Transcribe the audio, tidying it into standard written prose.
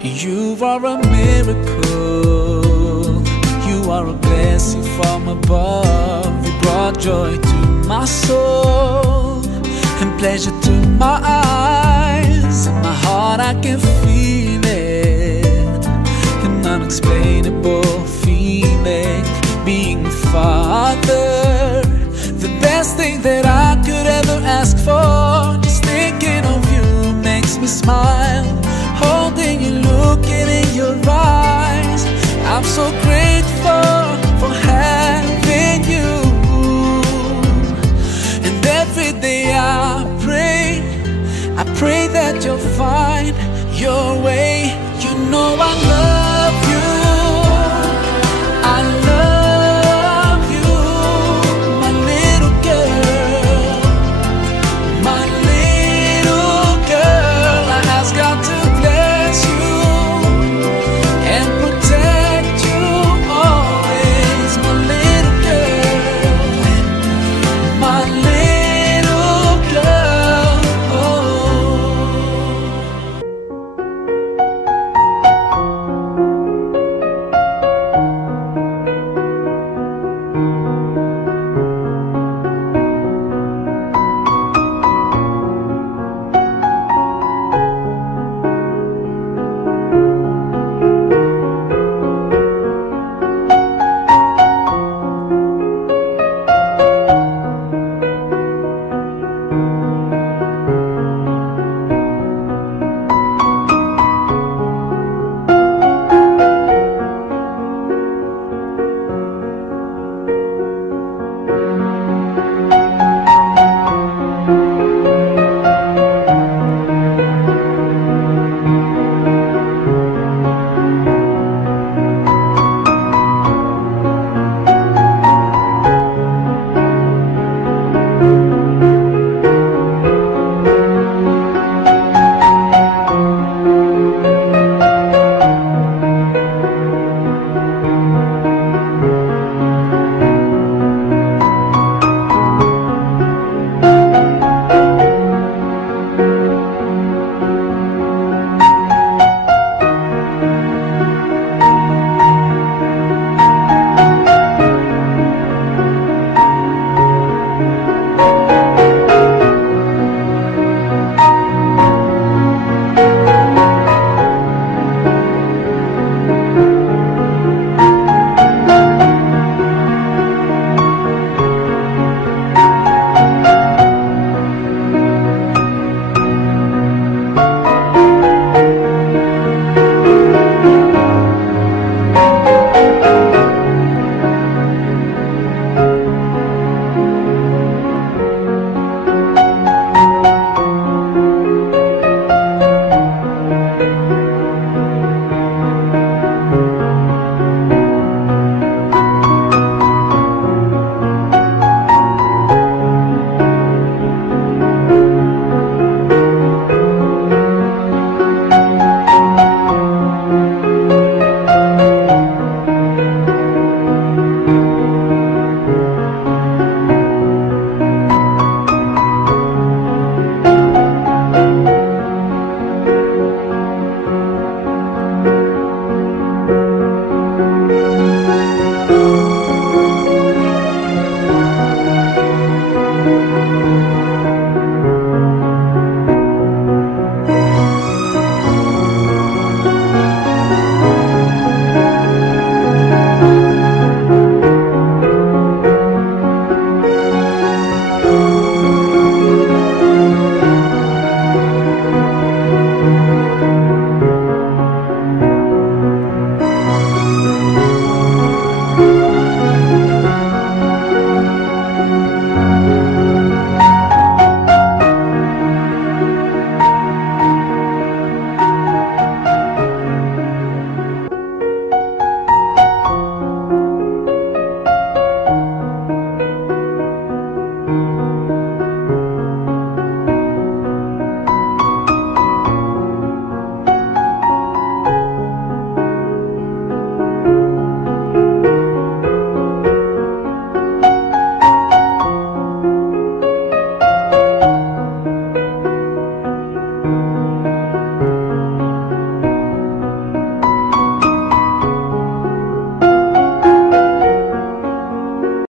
You are a miracle, you are a blessing from above. You brought joy to my soul and pleasure to my eyes. In my heart I can feel it, an unexplainable feeling. Being a father, the best thing that I could ever ask for. Just thinking of you makes me smile. Holding you, looking in your eyes, I'm so grateful for having you. And every day I pray that you'll find your way. You know I love